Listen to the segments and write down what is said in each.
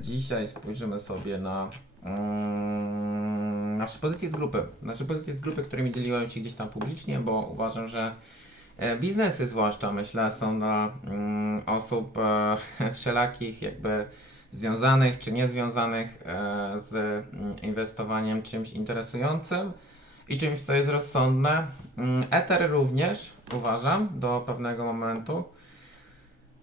Dzisiaj spojrzymy sobie na mm, nasze pozycje z grupy. Nasze pozycje z grupy, którymi dzieliłem się gdzieś tam publicznie, bo uważam, że e, biznesy zwłaszcza, myślę, są dla mm, osób e, wszelakich jakby związanych czy niezwiązanych e, z mm, inwestowaniem czymś interesującym i czymś, co jest rozsądne. Mm, Ether również uważam do pewnego momentu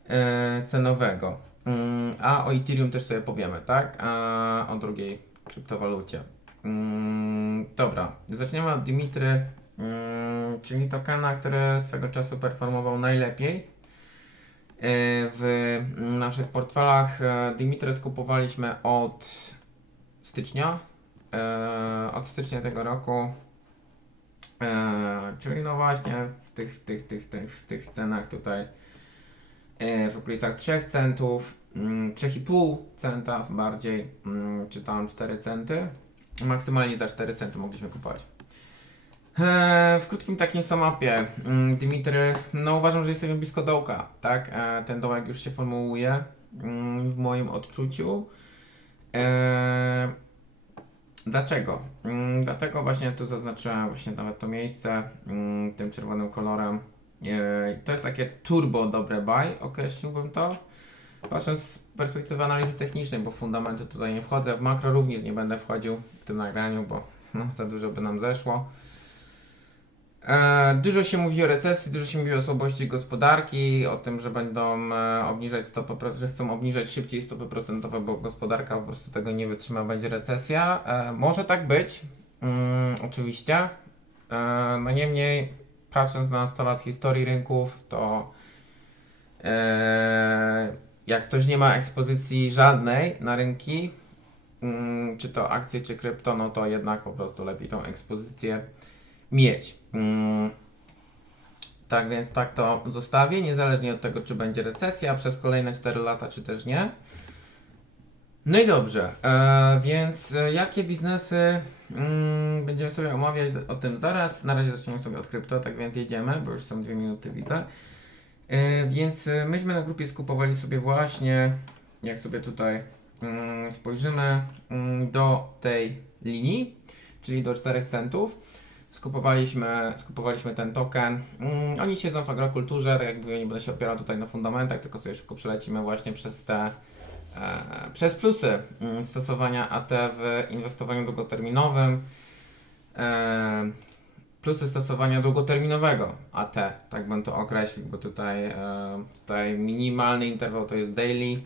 e, cenowego. Mm, A o Ethereum też sobie powiemy, tak? A o drugiej kryptowalucie. Mm, Dobra, zaczniemy od Dimitry, mm, czyli tokena, który swego czasu performował najlepiej. E, W naszych portfelach e, Dimitry skupowaliśmy od stycznia, e, od stycznia tego roku, czyli no właśnie w tych, tych, tych, tych, w tych cenach tutaj w okolicach 3 centów, mm, 3,5 centa bardziej, mm, czy tam 4 centy. Maksymalnie za 4 centy mogliśmy kupować. E, w krótkim takim samapie, mm, Dimitry, no uważam, że jesteśmy blisko dołka, tak? E, ten dołek już się formułuje mm, w moim odczuciu. E, Dlaczego? Mm, Dlatego właśnie tu zaznaczyłem właśnie nawet to miejsce mm, tym czerwonym kolorem. E, To jest takie turbo dobre buy, określiłbym to. Patrząc z perspektywy analizy technicznej, bo w fundamenty tutaj nie wchodzę, w makro również nie będę wchodził w tym nagraniu, bo no, za dużo by nam zeszło. E, Dużo się mówi o recesji, dużo się mówi o słabości gospodarki, o tym, że będą e, obniżać stopy, że chcą obniżać szybciej stopy procentowe, bo gospodarka po prostu tego nie wytrzyma, będzie recesja. Może tak być, mm, oczywiście. No niemniej, patrząc na 100 lat historii rynków, to e, jak ktoś nie ma ekspozycji żadnej na rynki, mm, czy to akcje, czy krypto, no to jednak po prostu lepiej tą ekspozycję mieć. Mm. Tak więc tak to zostawię, niezależnie od tego, czy będzie recesja przez kolejne 4 lata, czy też nie. No i dobrze, e, więc e, jakie biznesy mm, będziemy sobie omawiać o tym zaraz. Na razie zaczniemy sobie od krypto, tak więc jedziemy, bo już są dwie minuty widzę. E, więc e, myśmy na grupie skupowali sobie właśnie, jak sobie tutaj mm, spojrzymy, mm, do tej linii, czyli do 4 centów skupowaliśmy, skupowaliśmy ten token. Mm, oni siedzą w agrokulturze, tak jakby ja nie będę się opierał tutaj na fundamentach, tylko sobie szybko przelecimy właśnie przez te przez plusy mm, stosowania AT w inwestowaniu długoterminowym. E, plusy stosowania długoterminowego AT, tak bym to określił, bo tutaj, e, tutaj minimalny interwał to jest daily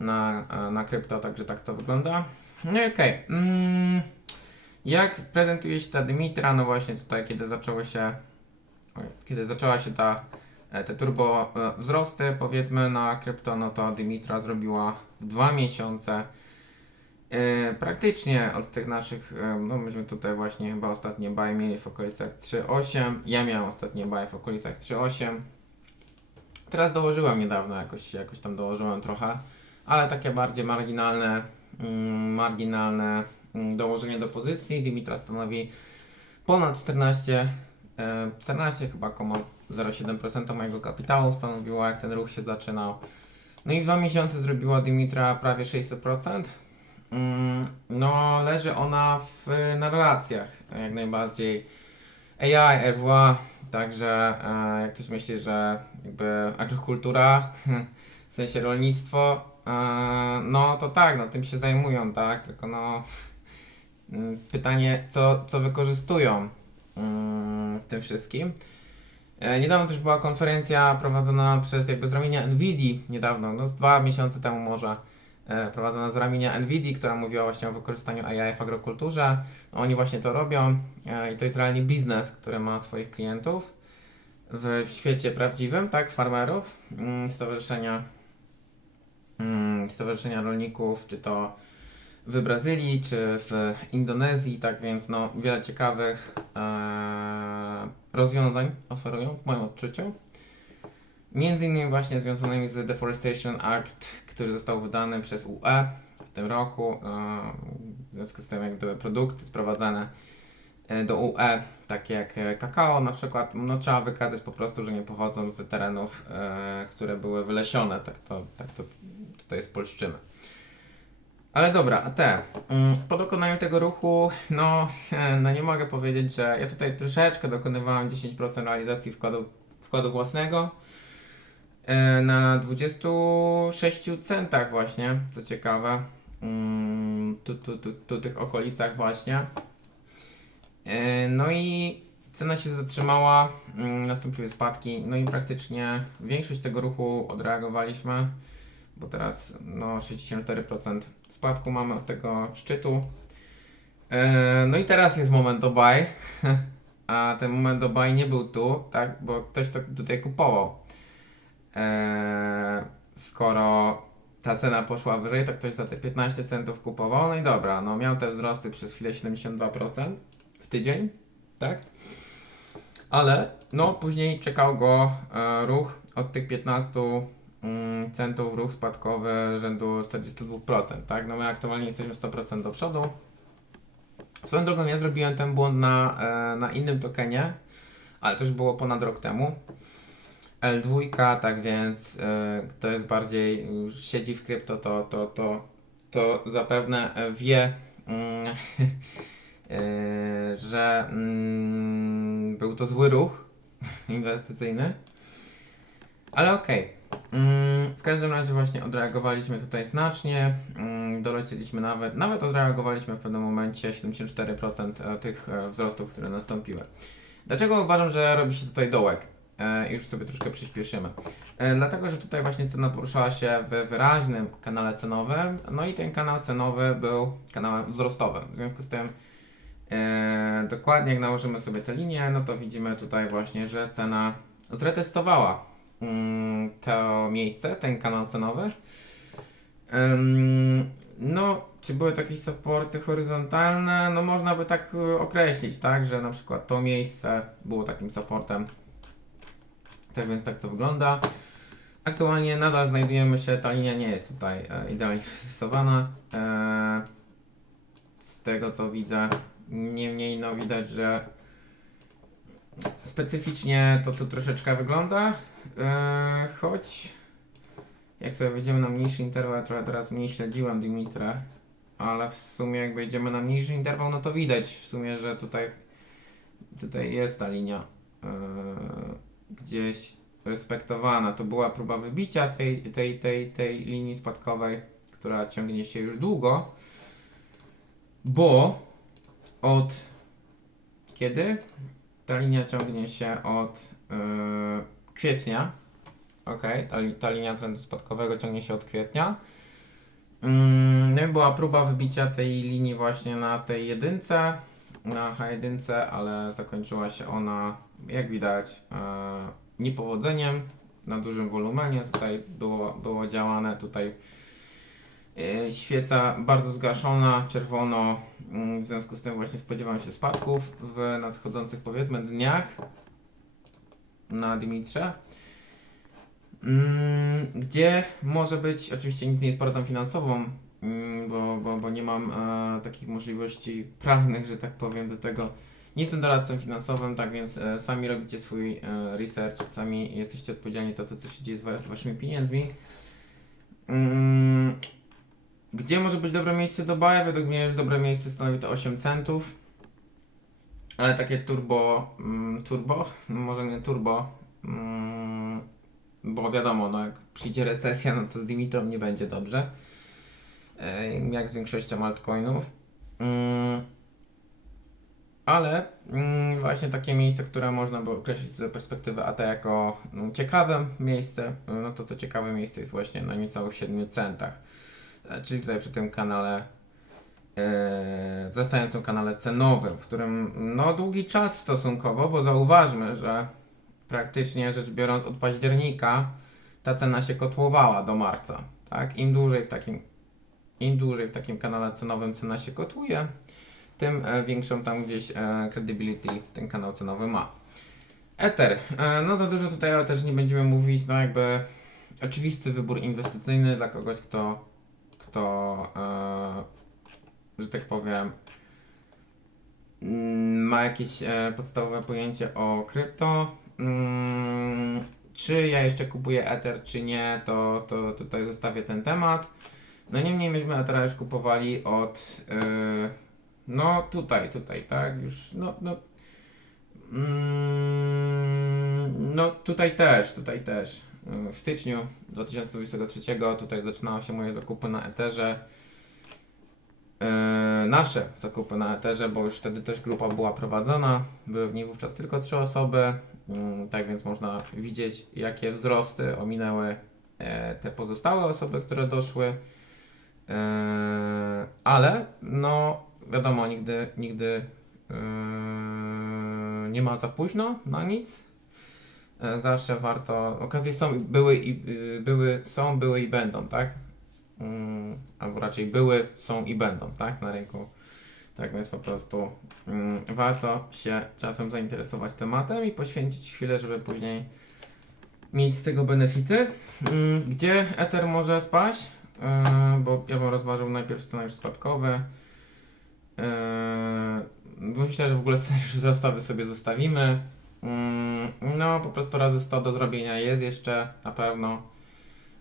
na, e, na krypto, także tak to wygląda. No okej. Mm, jak prezentuje się ta Dymitra? No właśnie tutaj, kiedy zaczęło się, kiedy zaczęła się ta, e, te turbo e, wzrosty, powiedzmy na krypto, no to Dymitra zrobiła w dwa miesiące e, praktycznie od tych naszych, e, no myśmy tutaj właśnie chyba ostatnie buy mieli w okolicach 3,8, ja miałem ostatnie buy w okolicach 3,8. Teraz dołożyłem niedawno, jakoś, jakoś tam dołożyłem trochę, ale takie bardziej marginalne, mm, marginalne mm, dołożenie do pozycji. Dimitra stanowi ponad 14, e, 14 chyba 0,07% mojego kapitału stanowiło jak ten ruch się zaczynał. No i dwa miesiące zrobiła Dimitra prawie 600%. Mm, No, leży ona w, na relacjach jak najbardziej AI, RWA, także e, jak ktoś myśli, że jakby agrikultura, w sensie rolnictwo, e, no to tak, no tym się zajmują, tak, tylko no mm, pytanie, co, co wykorzystują mm, w tym wszystkim. E, Niedawno też była konferencja prowadzona przez jakby z ramienia NVIDII, niedawno, no z dwa miesiące temu może, e, prowadzona z ramienia NVIDII, która mówiła właśnie o wykorzystaniu AI w agrokulturze. No, oni właśnie to robią e, i to jest realnie biznes, który ma swoich klientów w świecie prawdziwym, tak, farmerów, mm, stowarzyszenia, mm, stowarzyszenia rolników, czy to w Brazylii, czy w Indonezji, tak więc no wiele ciekawych rozwiązań oferują w moim odczuciu. Między innymi właśnie związanymi z Deforestation Act, który został wydany przez UE w tym roku. E, w związku z tym, jak gdyby produkty sprowadzane e, do UE, takie jak e, kakao na przykład, no trzeba wykazać po prostu, że nie pochodzą z terenów, które były wylesione, tak to, tak to tutaj spolszczymy. Ale dobra, a te. mm, Po dokonaniu tego ruchu, no, no nie mogę powiedzieć, że ja tutaj troszeczkę dokonywałem 10% realizacji wkładu, wkładu własnego e, na 26 centach właśnie, co ciekawe. Mm, Tu, tu, tu, tu tych okolicach właśnie. E, No i cena się zatrzymała, mm, nastąpiły spadki, no i praktycznie większość tego ruchu odreagowaliśmy, bo teraz no 64% spadku mamy od tego szczytu. E, No i teraz jest moment do buy, a ten moment do buy nie był tu, tak, bo ktoś to tutaj kupował. E, Skoro ta cena poszła wyżej, to ktoś za te 15 centów kupował, no i dobra, no miał te wzrosty przez chwilę 72% w tydzień, tak? Ale no później czekał go e, ruch od tych 15 mm, centów, ruch spadkowy rzędu 42%, tak? No my aktualnie jesteśmy 100% do przodu. Swoją drogą ja zrobiłem ten błąd na, e, na innym tokenie, ale to już było ponad rok temu. L2, tak więc e, kto jest bardziej, siedzi w krypto, to, to, to, to zapewne wie, mm, e, że mm, był to zły ruch inwestycyjny. Ale okej. Mm, W każdym razie właśnie odreagowaliśmy tutaj znacznie, mm, dolecieliśmy nawet, nawet odreagowaliśmy w pewnym momencie 74% tych e, wzrostów, które nastąpiły. Dlaczego uważam, że robi się tutaj dołek? E, Już sobie troszkę przyspieszymy. E, Dlatego, że tutaj właśnie cena poruszała się w wyraźnym kanale cenowym, no i ten kanał cenowy był kanałem wzrostowym. W związku z tym e, dokładnie jak nałożymy sobie tę linię, no to widzimy tutaj właśnie, że cena zretestowała to miejsce, ten kanał cenowy. No, czy były to jakieś supporty horyzontalne? No można by tak y, określić, tak, że na przykład to miejsce było takim supportem. Tak więc tak to wygląda. Aktualnie nadal znajdujemy się, ta linia nie jest tutaj e, idealnie rysowana. E, z tego co widzę, niemniej no widać, że specyficznie to tu troszeczkę wygląda. E, choć jak sobie wejdziemy na mniejszy interwał, ja trochę teraz mniej śledziłem Dimitrę, ale w sumie jak wejdziemy na mniejszy interwał, no to widać w sumie, że tutaj, tutaj jest ta linia yy, gdzieś respektowana. To była próba wybicia tej, tej, tej, tej linii spadkowej, która ciągnie się już długo, bo od kiedy? Ta linia ciągnie się od yy, kwietnia. Ok, ta, ta linia trendu spadkowego ciągnie się od kwietnia. Mm, No i była próba wybicia tej linii właśnie na tej jedynce, na H1, ale zakończyła się ona, jak widać, e, niepowodzeniem na dużym wolumenie. Tutaj było, było działane, tutaj e, świeca bardzo zgaszona, czerwono. Mm, W związku z tym właśnie spodziewam się spadków w nadchodzących powiedzmy dniach na Dimitrze. Mm, gdzie może być, oczywiście nic nie jest poradą finansową, mm, bo, bo, bo nie mam e, takich możliwości prawnych, że tak powiem, do tego. Nie jestem doradcą finansowym, tak więc e, sami robicie swój e, research, sami jesteście odpowiedzialni za to, co się dzieje z wa- waszymi pieniędzmi. Mm, gdzie może być dobre miejsce do baja? Według mnie już dobre miejsce stanowi to 8 centów. Ale takie turbo, mm, turbo, no może nie turbo, mm, bo wiadomo, no jak przyjdzie recesja, no to z Dimitrą nie będzie dobrze. Jak z większością altcoinów. Mm, Ale właśnie takie miejsce, które można by określić z perspektywy AT jako ciekawe miejsce, no to to ciekawe miejsce jest właśnie na niecałych 7 centach. E, Czyli tutaj przy tym kanale wzrastającym kanale cenowym, w którym no długi czas stosunkowo, bo zauważmy, że praktycznie rzecz biorąc od października ta cena się kotłowała do marca. Tak? Im dłużej w takim, im dłużej w takim kanale cenowym cena się kotłuje, tym e, większą tam gdzieś e, credibility ten kanał cenowy ma. Ether. E, no za dużo tutaj o też nie będziemy mówić, no jakby oczywisty wybór inwestycyjny dla kogoś, kto, kto e, że tak powiem, mm, ma jakieś e, podstawowe pojęcie o krypto. Mm, czy ja jeszcze kupuję Ether, czy nie, to, to tutaj zostawię ten temat. No niemniej myśmy Ethera już kupowali od, yy, no tutaj, tutaj, tak, już, no, no, mm, no tutaj też, tutaj też. Yy, W styczniu 2023 tutaj zaczynały się moje zakupy na Etherze. Yy, nasze zakupy na Etherze, bo już wtedy też grupa była prowadzona. Były w niej wówczas tylko trzy osoby. Yy, tak więc można widzieć, jakie wzrosty ominęły e, te pozostałe osoby, które doszły. Yy, ale no wiadomo, nigdy, nigdy yy, nie ma za późno na nic. Zawsze warto. Okazje są, były i były, są, były i będą, tak? Mm, albo raczej były, są i będą, tak? Na rynku. Tak więc po prostu mm, warto się czasem zainteresować tematem i poświęcić chwilę, żeby później mieć z tego benefity. Mm, Gdzie Ether może spaść? Bo ja bym rozważył najpierw scenariusz spadkowy. Myślę, że w ogóle scenariusz wzrostowy sobie zostawimy. No, po prostu razy 100 do zrobienia jest jeszcze na pewno.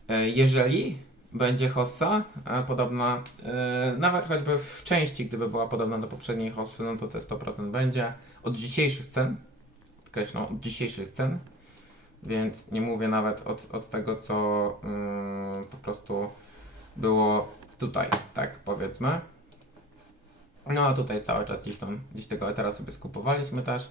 Yy, jeżeli będzie hossa podobna, yy, nawet choćby w części, gdyby była podobna do poprzedniej hossy, no to te 100% będzie od dzisiejszych cen. Podkreślam, od dzisiejszych cen. Więc nie mówię nawet od, od tego, co yy, po prostu było tutaj, tak powiedzmy. No a tutaj cały czas gdzieś tam, gdzieś tego Ethera sobie skupowaliśmy też.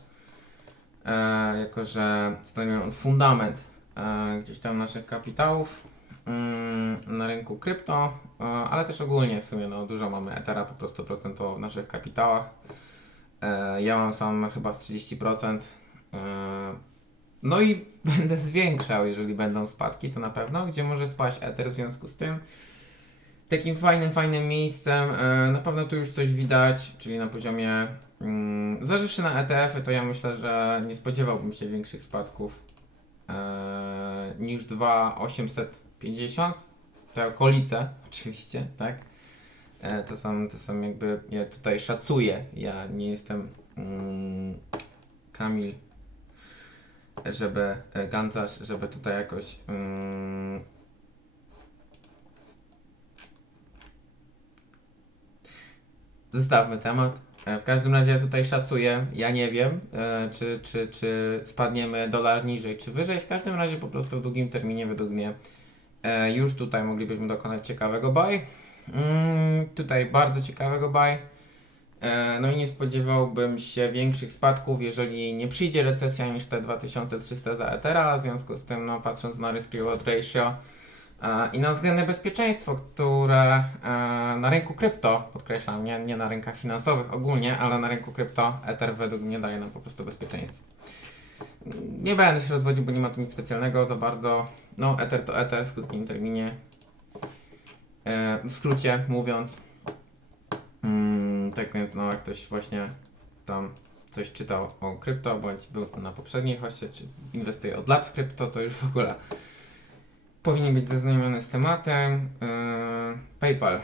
E, jako, że stanowi on fundament e, gdzieś tam naszych kapitałów Mm, na rynku krypto, e, ale też ogólnie w sumie no, dużo mamy Ethera po prostu procentowo w naszych kapitałach. E, ja mam sam chyba z 30%. E, no i będę zwiększał, jeżeli będą spadki, to na pewno, gdzie może spaść Ether w związku z tym. Takim fajnym, fajnym miejscem, na pewno tu już coś widać, czyli na poziomie, mm, zważywszy na ETF-y, to ja myślę, że nie spodziewałbym się większych spadków niż 2,800 50, te okolice oczywiście, tak? E, to, są, to są jakby, ja tutaj szacuję, ja nie jestem mm, Kamil, żeby e, żeby tutaj jakoś mm, Zostawmy temat. E, w każdym razie ja tutaj szacuję, ja nie wiem, e, czy, czy, czy spadniemy dolar niżej czy wyżej. W każdym razie po prostu w długim terminie według mnie już tutaj moglibyśmy dokonać ciekawego buy. Mm, tutaj bardzo ciekawego buy. E, No i nie spodziewałbym się większych spadków, jeżeli nie przyjdzie recesja niż te 2300 za Ethera, w związku z tym, no, patrząc na risk reward ratio e, i na względne bezpieczeństwo, które e, na rynku krypto, podkreślam, nie, nie na rynkach finansowych ogólnie, ale na rynku krypto Ether według mnie daje nam po prostu bezpieczeństwo. Nie będę się rozwodził, bo nie ma tu nic specjalnego za bardzo. No, Ether to Ether w krótkim terminie. E, W skrócie mówiąc, Mm, tak więc no jak ktoś właśnie tam coś czytał o krypto, bądź był na poprzedniej hoście, czy inwestuje od lat w krypto, to już w ogóle powinien być zaznajomiony z tematem. Yy, PayPal.